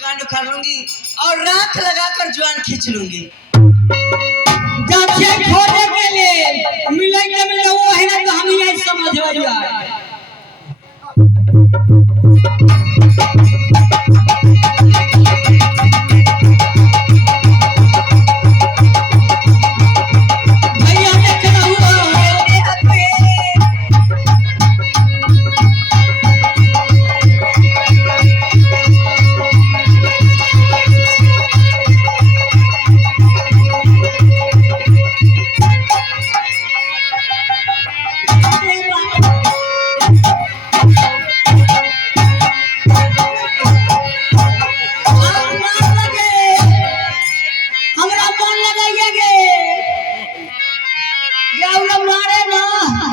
कान उखाड़ लूंगी और राख लगाकर जुआन खींच लूंगी। जाके खोजे के लिए मिले के मिले वो है ना तो हम नहीं समझ आया।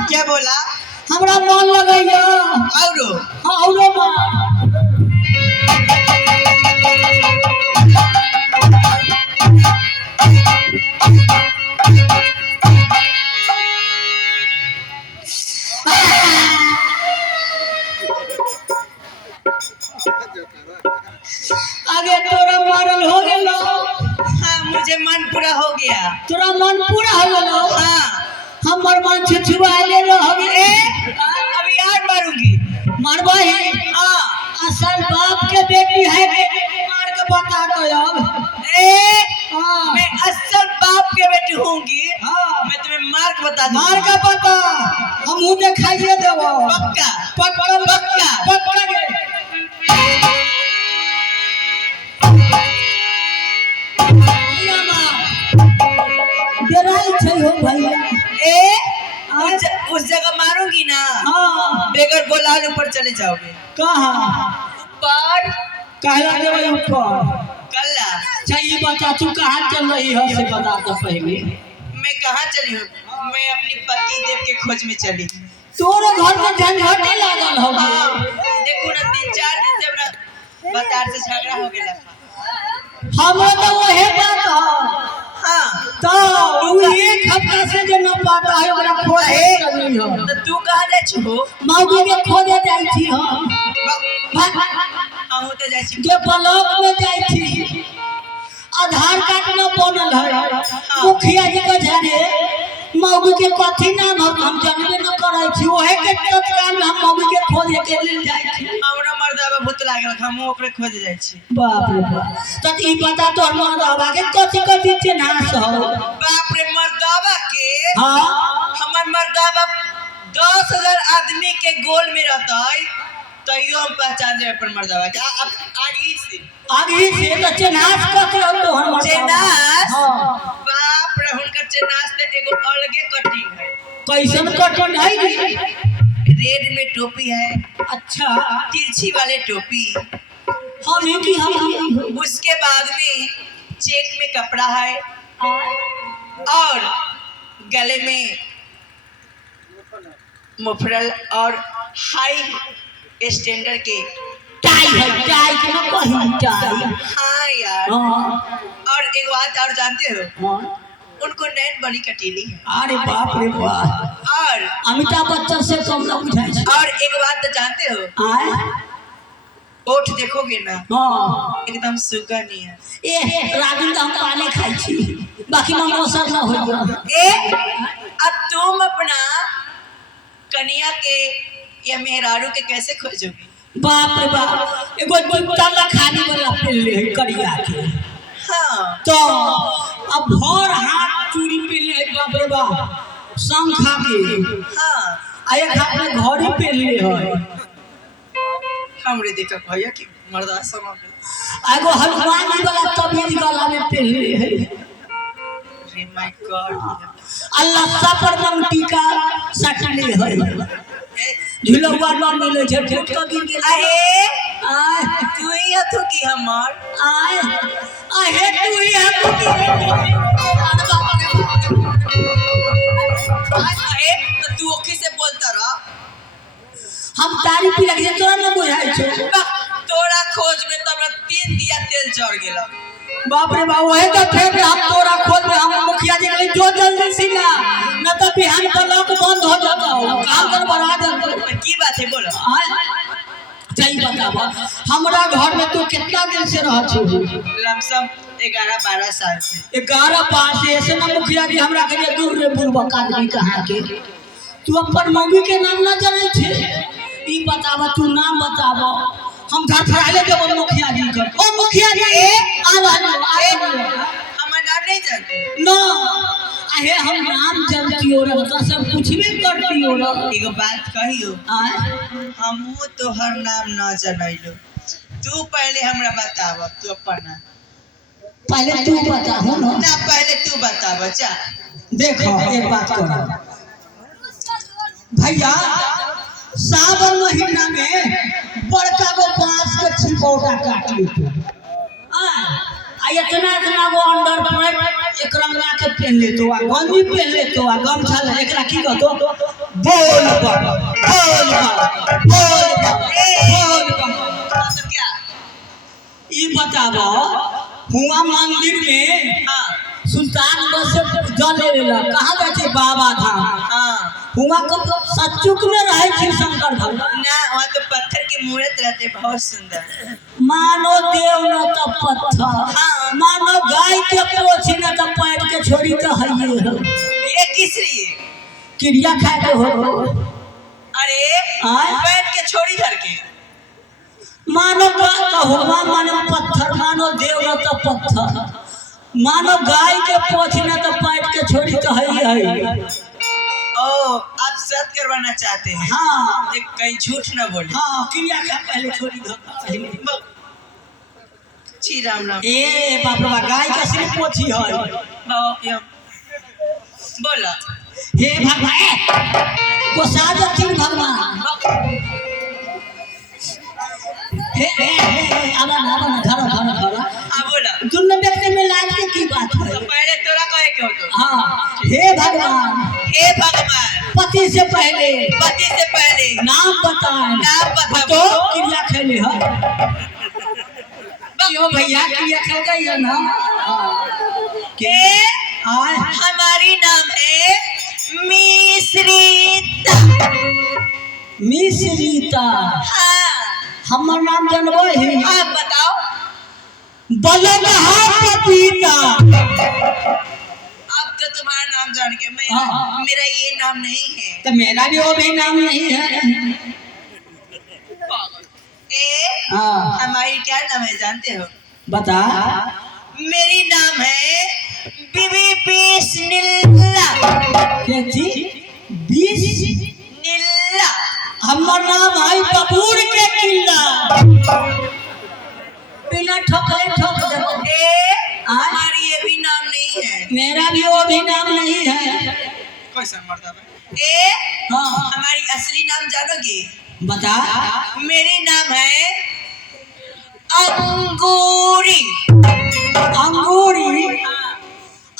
क्या बोला? हमरा मन लगैया औरो औरो आगे तोरा मारल हो गेलो। हाँ, मुझे मन पूरा हो गया। तोरा मन पूरा हो गेलो? हाँ, हमर मन छुछुआ ले लो हो गए। अभी यार मारूंगी। मारबा है? हाँ, असल बाप के बेटी है के मार के बता दो अब। मैं असल बाप के बेटी होंगी। हाँ, मैं तुम्हें मार के बता दूंगी। मार के बता, हम मुंह दिखाइए देबो। पक्का पकड़ पक्का। पकड़ के डराई छै हो भैया। उस जगह मारूंगी ना। हाँ, बेगर बोलाल ऊपर चले जाओगे। कहाँ ऊपर कहला देबो ऊपर? कल्ला। चाहिए बता, तू कहाँ चल रही है से बता तो पहले। मैं कहाँ चली हूँ? मैं अपनी पति देव के खोज में चली। तोरे घर में झंझटे लागल हो। हाँ, देखो ना 3-4 दिन से अपना बतार से झगड़ा हो गया। हम तो वही बात है। हाँ, तो एक हफ्ता से जो न पाता है ओकरा खोजे करनी हो। तो तू कहाँ जाय छो? मौगी के खोजे जाई छी हम। हम तो जाय छी के ब्लॉक में जाई छी। आधार कार्ड न बनल है। मुखिया जी के झारे मौगी के कथी नाम हम जानबे न करै छी। ओहे के तत्काल में हम मौगी के खोजे के लेल जाई छी। हमरा मर्दावा भूत लागल, हम ओकरे खोज जाय छी। बाप रे बाप, त ई पता तो मर्दावा के कथी कथी चिन्हास हो? बाप रे मर्दावा के। हाँ, हमर मर्दावा 10,000 आदमी के गोल में रहतै तैयो हम पहचान जाए अपन मर्दावा के। आगे से तो चिन्हास कथी हो तो हम चिन्हास? हाँ, बाप रे हुनकर चिन्हास पे एगो अलगे कटिंग है। कैसन कटिंग है जी? रेड में टोपी है। अच्छा, तिरछी वाले टोपी। हम ही की हम उसके बाद में चेक में कपड़ा है और गले में मुफरल और हाई स्टैंडर्ड के टाई है। टाई के ना कहीं टाई। हाँ यार। हाँ, और एक बात और जानते हो? हाँ। उनको नैन बड़ी कटीली है। अरे बाप रे बाप, और अमिताभ बच्चन से कम ना बुझाई। और एक बात तो जानते हो? आए ओठ देखोगे ना हाँ, एकदम सुगा नहीं है। ए रागिन का हम पानी खाई छी, बाकी में मौसम ना हो गया। अब तुम अपना कन्या के या मेहरारू के कैसे खोजोगे? बाप रे बाप, एगो तल्ला खाली वाला पेल ले करिया के। हाँ, तो अब भर हाथ चूड़ी पे ले। बाप रे बाप, शंखा के। हाँ, आ एक हाथ में घड़ी पे ले है। हमरे देखा भैया की मर्दा समझ। एगो हनुमान जी वाला तबीर गला में पे ले है। रे माय गॉड, अल्लाह सपर में टीका सटले है। झुलवा न मिले छै, फुट के गिर गेल। आए तू ही हथु की हमर आए आहे तू ही हथु की। आए तो तू ओखी से बोलता रहा। हम तारी पी लगे तोरा न बुझाई छो। तोरा खोज में तब 3 दिया तेल चढ़ गेल। बाप रे बाप, वही तो थे हम तोरा खोज में हम मुखिया जी के जो जल्दी सीधा न तो बिहान ब्लॉक बंद हो जाता हो। काम कर बढ़ा दे। की बात है बोलो? सही बतावा, हमरा घर में तू कितना दिन से रह छी लमसम 11-12 साल से 11 से ऐसे ना मुखिया जी हमरा के दूर रे बुलबक आदमी कहाँ के तू अपन मम्मी के नाम ना जाने छे ई बतावा तू नाम बतावा हम धरफड़ाले देबो मुखिया जी कर ओ मुखिया जी हमर नाम नहीं जानते ना आहे हम नाम जानती हो रे तो सब कुछ भी करती हो रे एगो बात कहियो हमहू तोहर नाम ना जानैलो तू पहले हमरा बताव तू अपन नाम पहले तू बता हो ना पहले तू बताव जा देखो एक बात कर भैया सावन महीना में बड़का गो बांस के छिपौटा काट ली आ इतना गो अंडर पैंट एक रंगा के पहन ले तो गंजी पहन ले तो गमछा ले एकरा की कहतो बोल बम बोल बम बोल बम बोल बम तो क्या ई बताबो हुआ मंदिर में सुल्तानगंज से जल लेला कहां गए थे बाबा धाम हां हुआ कब सचुक में रहे थी शंकर भगवान ना वहां तो पत्थर के मूर्त रहते बहुत सुंदर मानो देव न तो पत्थर मानो गाय के पोछी न तो पैर के छोड़ी तो हइए हो ये किस लिए क्रिया खाए के हो अरे पैर के छोड़ी धर के मानो का हुआ मानो पत्थर मानो देव न तो पत्थर मानो गाय के पोछी न तो पैर के छोड़ी तो हइए ओ आप सत करवाना चाहते हैं हाँ ये कहीं झूठ न बोले हाँ क्रिया खा पहले छोड़ी दो जी राम राम ए बाप रे गाय का सिर्फ पोछी है बाबा बोला हे भगवान गोसाद किंग भगवान हे आवा घर बोला दुनिया देखने में लाज की बात है तो पहले तोरा कहे के हो तो हाँ हे भगवान पति से पहले नाम बता तो क्रिया खेले हो क्यों भैया क्रिया खेल गई है ना के हमारी नाम है मिश्रीता हाँ हमार नाम जानबो है आप बताओ पपीता अब तो तुम्हारा नाम जान के मैं मेरा ये नाम नहीं है तो मेरा भी वो भी नाम नहीं है हमारी क्या नाम है जानते हो बता मेरी नाम है बीबी बिस्मिल्ला क्या थी नीला हमार नाम है बबूर के किला बिना ठोक दे हमारी ये भी नाम नहीं है मेरा भी वो भी नाम नहीं है कैसा मर्द हाँ हमारी असली नाम जानोगी बता मेरी नाम है अंगूरी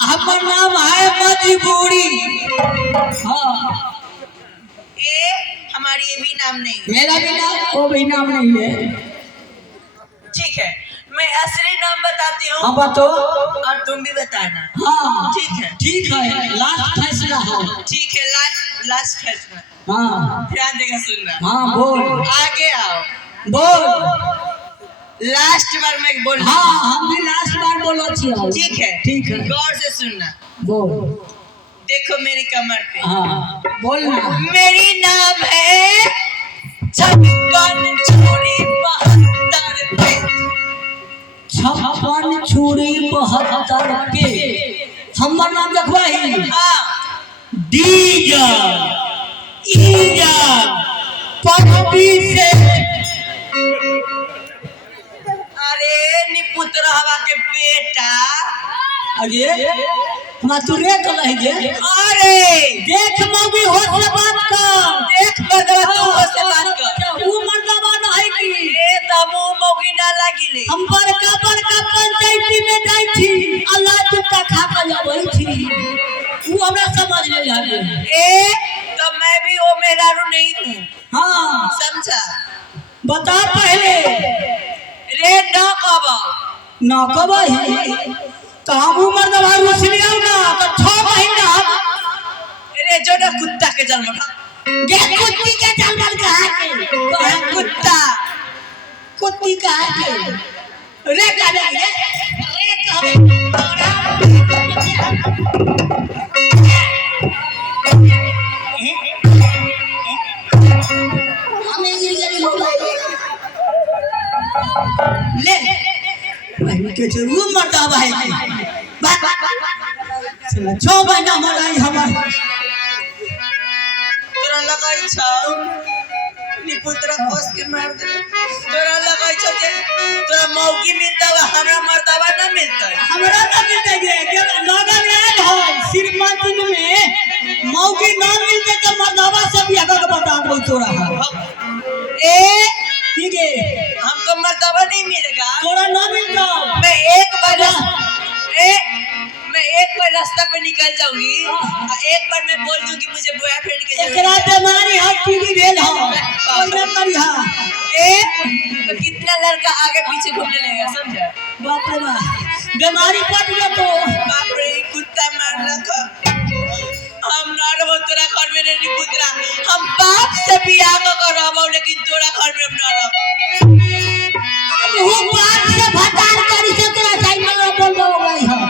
हमार नाम है मजबूरी हाँ हमारी ये भी नाम नहीं मेरा भी नाम वो भी नाम नहीं है ठीक है मैं असली नाम बताती हूँ हाँ बतो और तुम भी बताना हाँ ठीक है लास्ट फैसला है ठीक है लास्ट फैसला हाँ ध्यान देकर सुनना हाँ बोल आगे आओ बोल लास्ट बार मैं बोल हाँ हम भी लास्ट बार बोलो ठीक है गौर से सुनना बोल देखो मेरी कमर पे हाँ बोलना मेरी नाम है 56 छुरी 72 पे 56 छुरी 72 पे हमार नाम रखवाही डीजल इंजन पट्टी से अरे निपुत्र हवा के बेटा अरे हम तू रे तो नहीं जे अरे देख मौगी हो से बात कर देख बदला तू हो से बात कर ऊ मर्दवा नहीं की ए तमु मौगी ना लागिले हम बड़का पंचायती में जाई थी अल्लाह चुपता खा के जाबई थी ऊ हमरा समझ ले जाबे ए तो मैं भी ओ मेरा रू नहीं हूं हां समझा बता पहले रे न कबही तो हम उम्र दबा रुसलिया ना तो 6 महीना रे जो ना कुत्ता के जन्म था गे कुत्ती के जन्म कहा के कुत्ता कुत्ती कहा के रे काले रे हमें ये जरी हो ले भाई के जरूर मरता भाई बात चला 6 महीना मराई हमार तोरा लगाई छौ निपुत्रा कोस के मार दे तोरा लगाई छौ जे तोरा मौकी मिलता बा हमरा मर्दावा ना मिलता हमरा ना मिलते जे लगन आयल है श्रीमती में मौकी ना मिलते तो मर्दावा से भी आगे बता दो तोरा ए ठीक है हमको मर्दावा नहीं मिलेगा तोरा ना मिलता मैं एक बार रास्ता पे निकल जाऊंगी और एक बार मैं बोल दूं कि मुझे बॉयफ्रेंड के एकरा बीमारी है टीवी भेल है कोई ना करी है तो कितना लड़का आगे पीछे घूमने लगेगा समझा बाप रे बाप बीमारी पड़ गया तो बाप रे कुत्ता मार रखा हम ना रहो तोरा घर में नहीं पुत्रा हम बाप से बियाह करवाबो लेकिन तोरा घर में हम ना रहो वो बात से भटार करी से तोरा जाई में बोलबो भाई हां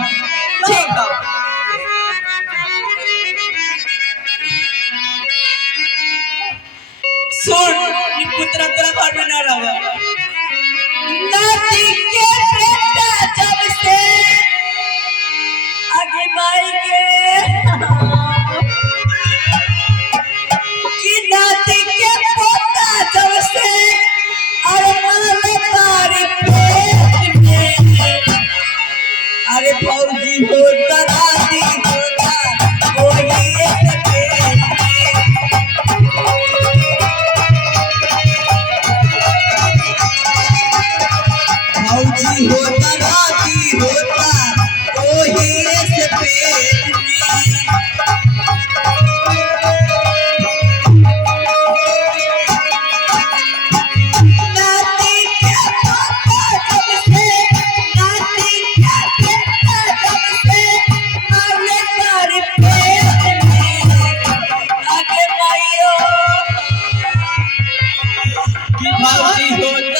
ठीक है सुन पुत्रा तोरा घर में ना रहो नाती के बेटा जब से आगे माई के कि नाती के पोता जब से अरे माले तारे पेट में अरे फौजी होता दादी होता कोई एक पेट में फौजी होता दादी होता कोई एक पेट में नाती के पोता जब से नाती के बेटा जब से माले तारे पेट में आगे माइयो कि फौजी होता